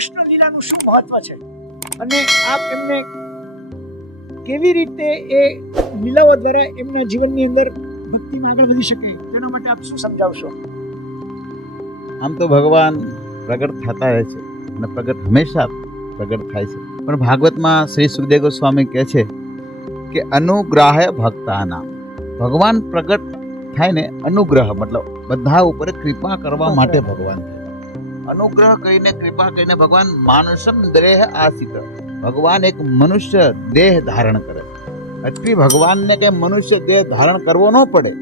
કૃષ્ણ લીલાનું શું મહત્વ છે અને આપ એમને કેવી રીતે એ લીલાઓ દ્વારા એમના જીવનની અંદર ભક્તિમાં આગળ વધી શકે તેના માટે આપ શું સમજાવશો? આમ તો ભગવાન પ્રગટ થતા રહે છે અને પ્રગટ હંમેશા પ્રગટ થાય છે, પણ ભાગવતમાં શ્રી સુખદેવ ગોસ્વામી કહે છે કે અનુગ્રહ ભક્તાના. ભગવાન પ્રગટ થાય ને અનુગ્રહ મતલબ બધા ઉપર કૃપા કરવા માટે ભગવાન થાય. અનુગ્રહ કરીને કૃપા કરીને ભગવાન માનુષમ દેહ આસિત. ભગવાન એક મનુષ્ય દેહ ધારણ કરે. એટલે ભગવાનને કે મનુષ્ય દેહ ધારણ કરવો ન પડે.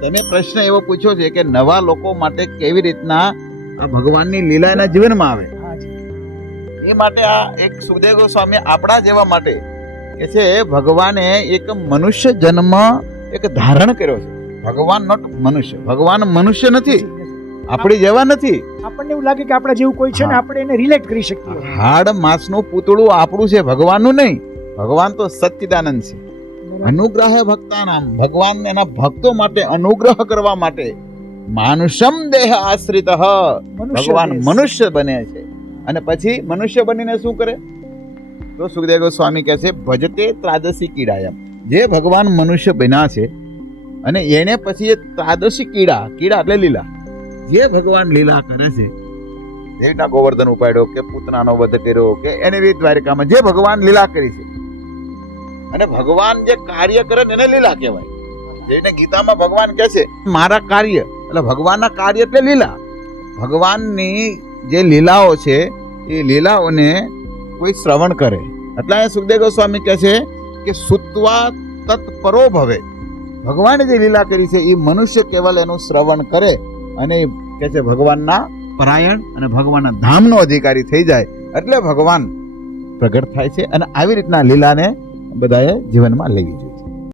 તમે પ્રશ્ન એવો પૂછ્યો છે કે નવા લોકો માટે કેવી રીતના આ ભગવાનની લીલા એના જીવનમાં આવે, એ માટે આ એક સુખદેવ ગોસ્વામી આપણા જેવા માટે કે છે ભગવાને એક મનુષ્ય જન્મ એક ધારણ કર્યો છે. ભગવાન નોટ મનુષ્ય. ભગવાન મનુષ્ય નથી, આપણી જેવા નથી. આપણને એવું લાગે કે આપણા જેવું કોઈ છે ને આપણે એને રિલેટ કરી શકીએ. હાડ માંસનું પૂતળું આપણું છે, ભગવાનનું નહીં. ભગવાન તો સચ્ચિદાનંદ છે. અનુગ્રહ ભક્તાનામ. ભગવાન એના ભક્તો માટે અનુગ્રહ કરવા માટે માનુષમ દેહ આશ્રિત ભગવાન મનુષ્ય બને છે. અને પછી મનુષ્ય બનીને શું કરે તો સુખદેવ ગોસ્વામી કહે છે ભજતે ત્રાદસી કીડાયમ. જે ભગવાન મનુષ્ય બન્યા છે અને એને પછી એ ત્રાદસી કીડા એટલે લીલા, જે ભગવાન લીલા કરે છે, જેના ગોવર્ધન ઉપાડ્યો કે પૂતનાનો વધ કર્યો કે એને દ્વારિકામાં જે ભગવાન લીલા કરી છે, અને ભગવાન જે કાર્ય કરે ને એને લીલા કહેવાય. જેને ગીતામાં ભગવાન કહે છે મારા કાર્ય, એટલે ભગવાનના કાર્ય એટલે લીલા. ભગવાનની જે લીલાઓ છે એ લીલાઓને કોઈ શ્રવણ કરે. એટલે સુખદેવ ગોસ્વામી કહે છે કે સુત્વા તત્પરો ભવે. ભગવાને જે લીલા કરી છે એ મનુષ્ય કેવલ એનું શ્રવણ કરે અને કહે છે ભગવાનના પરાયણ અને ભગવાનના ધામનો અધિકારી થઈ જાય એટલે ભગવાન પ્રગટ થાય છે. અને આવી રીતના લીલાને બધાએ જીવનમાં લેવી જોઈએ.